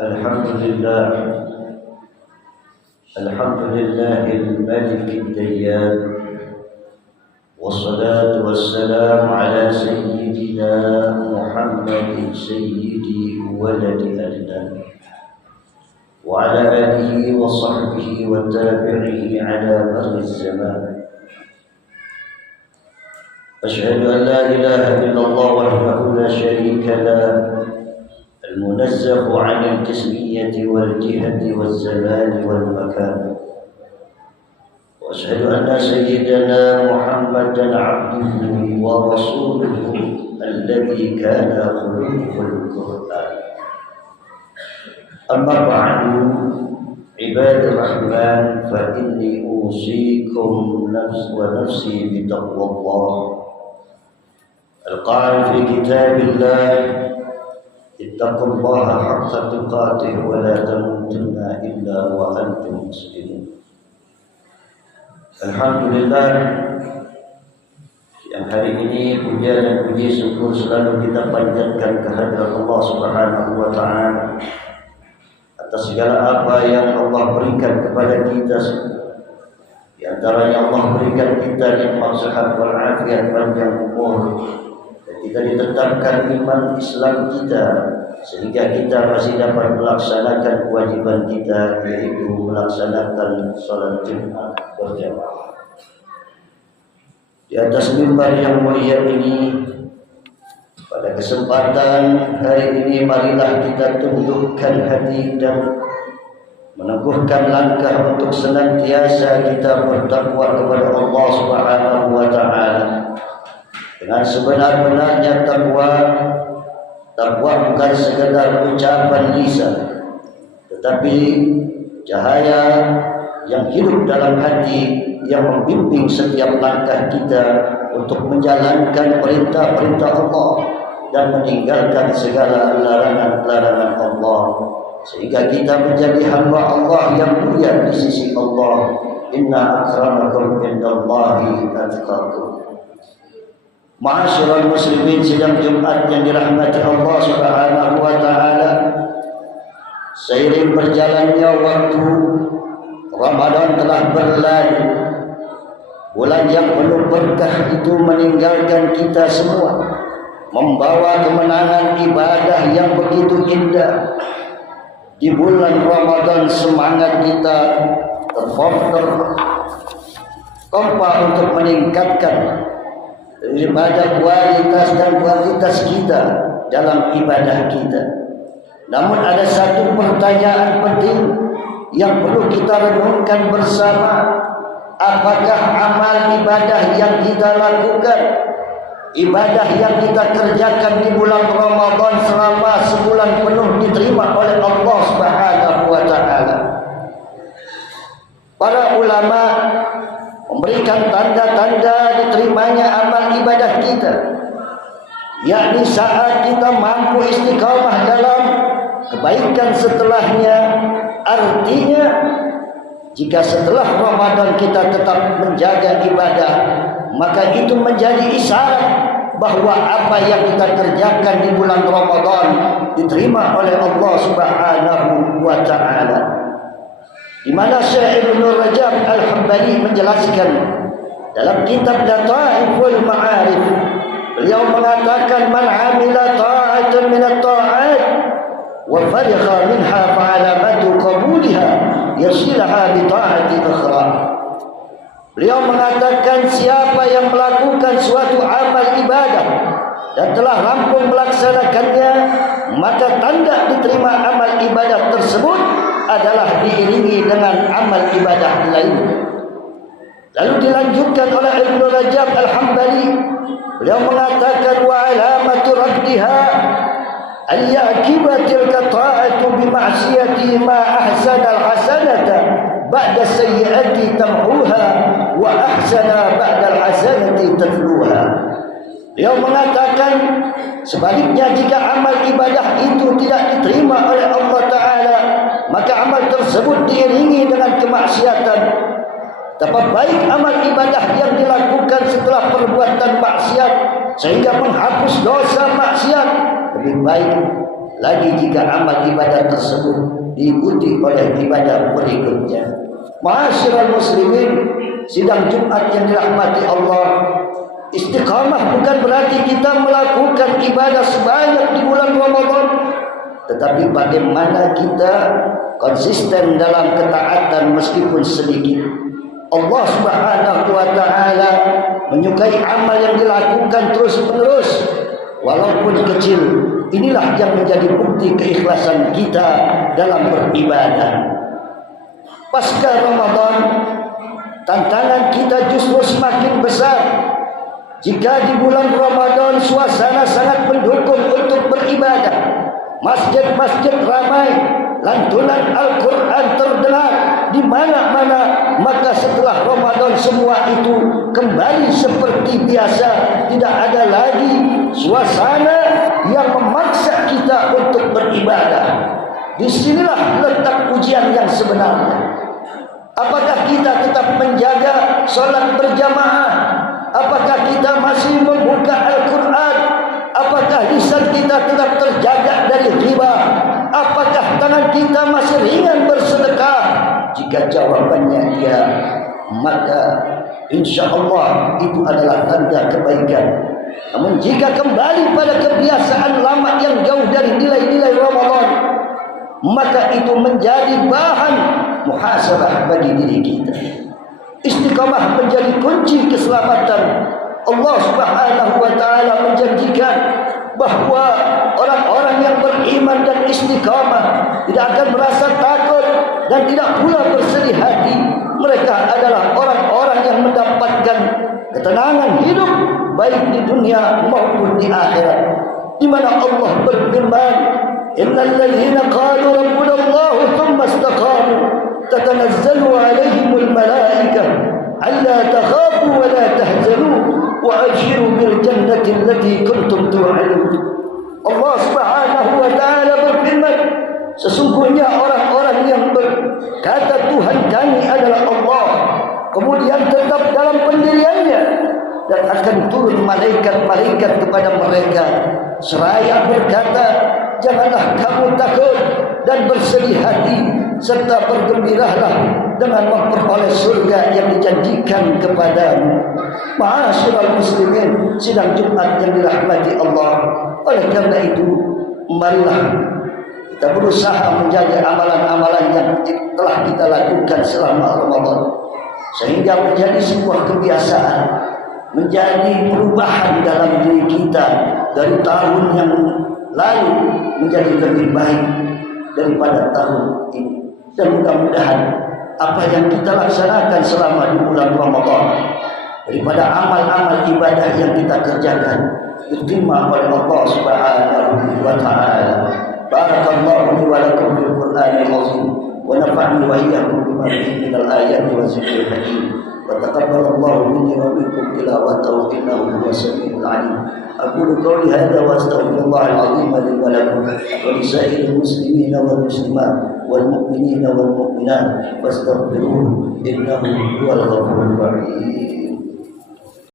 الحمد لله الملك الديان، والصلاة والسلام على سيدنا محمد سيد ولد أدنان، وعلى آله وصحبه والتابعين على مر الزمان. أشهد أن لا إله إلا الله وحده لا شريك له، المنزه عن الجسمية والجهة والزمان والمكان. وأشهد أن سيدنا محمدا عبده ورسوله الذي كان خلقه القرآن. أما بعد، عباد الرحمن، فإني أوصيكم ونفسي بتقوى الله القائل في كتاب الله: اتقوا الله حق تقاته ولا تموتن إلا وأنتم مسلمون. Alhamdulillah, yang hari ini puja dan puji syukur selalu kita panjatkan kehadirat Allah Subhanahu wa Ta'ala atas segala apa yang Allah berikan kepada kita. Di antaranya Allah berikan kita nikmat sehat walafiat, panjang umur, dan kita ditetapkan iman Islam kita sehingga kita masih dapat melaksanakan kewajiban kita, yaitu melaksanakan salat Jumat berjamaah. Di atas mimbar yang mulia ini, pada kesempatan hari ini, marilah kita tundukkan hati dan meneguhkan langkah untuk senantiasa kita bertakwa kepada Allah Subhanahu wa Ta'ala dengan sebenar-benarnya takwa. Takwa bukan sekadar ucapan lisan, tetapi cahaya yang hidup dalam hati, yang membimbing setiap langkah kita untuk menjalankan perintah-perintah Allah dan meninggalkan segala larangan-larangan Allah, sehingga kita menjadi hamba Allah yang mulia di sisi Allah. Inna akramakum indallahi atqakum. Ma'asyiral muslimin, sidang Jumat yang dirahmati Allah Subhanahu wa Ta'ala, seiring berjalannya waktu, Ramadan telah berlalu. Bulan yang penuh berkah itu meninggalkan kita semua, membawa kemenangan ibadah yang begitu indah. Di bulan Ramadan semangat kita kompak untuk meningkatkan daripada kualitas dan kuantitas kita dalam ibadah kita. Namun ada satu pertanyaan penting yang perlu kita renungkan bersama. Apakah amal ibadah yang kita lakukan, ibadah yang kita kerjakan di bulan Ramadan selama sebulan penuh diterima oleh Allah Subhanahu wa Ta'ala? Para ulama memberikan tanda-tanda diterimanya amal ibadah kita, yakni saat kita mampu istiqamah dalam kebaikan setelahnya. Artinya, jika setelah Ramadan kita tetap menjaga ibadah, maka itu menjadi isyarat bahwa apa yang kita kerjakan di bulan Ramadan diterima oleh Allah Subhanahu wa Ta'ala. Di mana Syekh Ibnu Rajab Al-Hambali menjelaskan dalam kitab Lataiful Ma'arif, beliau mengatakan, man amila ta'atan min at-ta'at wa farigha minha fa'alamatu qabuliha yasilaha bi ta'ati ukhra. Beliau mengatakan, siapa yang melakukan suatu amal ibadah dan telah rampung melaksanakannya, maka tanda diterima amal ibadah tersebut adalah diiringi dengan amal ibadah lain. Lalu dilanjutkan oleh Ibnu Rajab Al-Hambali, beliau mengatakan, wa alamatu raddiha an yaqiba tilka ta'atu bi ma'siyati ma ahsana al-hasanata ba'da sayyi'ati tamhuha wa ahsana ba'da al-hasanati tatluha. Beliau mengatakan, sebaliknya jika amal ibadah itu tidak diterima oleh Allah Ta'ala, maka amal tersebut diiringi dengan kemaksiatan. Betapa baik amal ibadah yang dilakukan setelah perbuatan maksiat sehingga menghapus dosa maksiat, lebih baik lagi jika amal ibadah tersebut diikuti oleh ibadah berikutnya. Ma'asyiral muslimin, sidang Jumat yang dirahmati Allah, istiqamah bukan berarti kita melakukan ibadah sebanyak di bulan Ramadan, tetapi bagaimana kita konsisten dalam ketaatan meskipun sedikit. Allah Subhanahu wa taala menyukai amal yang dilakukan terus-menerus walaupun kecil. Inilah yang menjadi bukti keikhlasan kita dalam beribadah. Pasca Ramadan, tantangan kita justru semakin besar. Jika di bulan Ramadan suasana sangat mendukung untuk beribadah, masjid-masjid ramai, lantunan Al-Quran terdengar di mana-mana, maka setelah Ramadan semua itu kembali seperti biasa. Tidak ada lagi suasana yang memaksa kita untuk beribadah. Disinilah letak ujian yang sebenarnya. Apakah kita tetap menjaga solat berjamaah? Apakah kita masih membuka Al-Quran? Apakah lisan kita tetap terjaga dari riba? Apakah tangan kita masih ringan bersedekah? Jika jawabannya iya, maka insya Allah itu adalah tanda kebaikan. Namun jika kembali pada kebiasaan lama yang jauh dari nilai-nilai Ramadan, maka itu menjadi bahan muhasabah bagi diri kita. Istiqamah menjadi kunci keselamatan. Allah Subhanahu wa taala menjanjikan bahwa orang-orang yang beriman dan istiqamah tidak akan merasa takut dan tidak pula bersedih hati. Mereka adalah orang-orang yang mendapatkan ketenangan hidup baik di dunia maupun di akhirat. Di mana Allah berfirman, innal ladzina qalu rabbuna Allah tsumma istaqamu tatanazzalu alaihimul malaikah alla takhafu wa la tahzanu wa abshiru bil jannati allati kuntum tu'adun. Allah Subhanahu wa taala berfirman, sesungguhnya orang-orang yang berkata Tuhan kami adalah Allah, kemudian tetap dalam pendiriannya, dan akan turun malaikat-malaikat kepada mereka seraya berkata, janganlah kamu takut dan bersedih hati, serta bergembiralah dengan memperoleh surga yang dijanjikan kepadamu. Ma'asyiral muslimin, sidang Jumat yang dirahmati Allah. Oleh karena itu, marilah kita berusaha menjaga amalan-amalan yang telah kita lakukan selama Ramadan, sehingga menjadi sebuah kebiasaan, menjadi perubahan dalam diri kita dari tahun yang lalu menjadi lebih baik daripada tahun ini. Dan mudah-mudahan apa yang kita laksanakan selama di bulan Ramadan daripada amal-amal ibadah yang kita kerjakan diterima oleh Allah Subhanahu wa taala. Barakallahu li wa lakum fil Qur'anil azim wa nafa'ni wa iyyakum bima fihi minal ayati wa zikril hakim. وتقبل الله مني ومنكم تلاوته إنه هو السميع العليم. أقول قولي هذا وأستغفر الله العظيم لي ولكم ولسائر المسلمين والمسلمات والمؤمنين والمؤمنات فاستغفروه إنه هو الغفور الرحيم.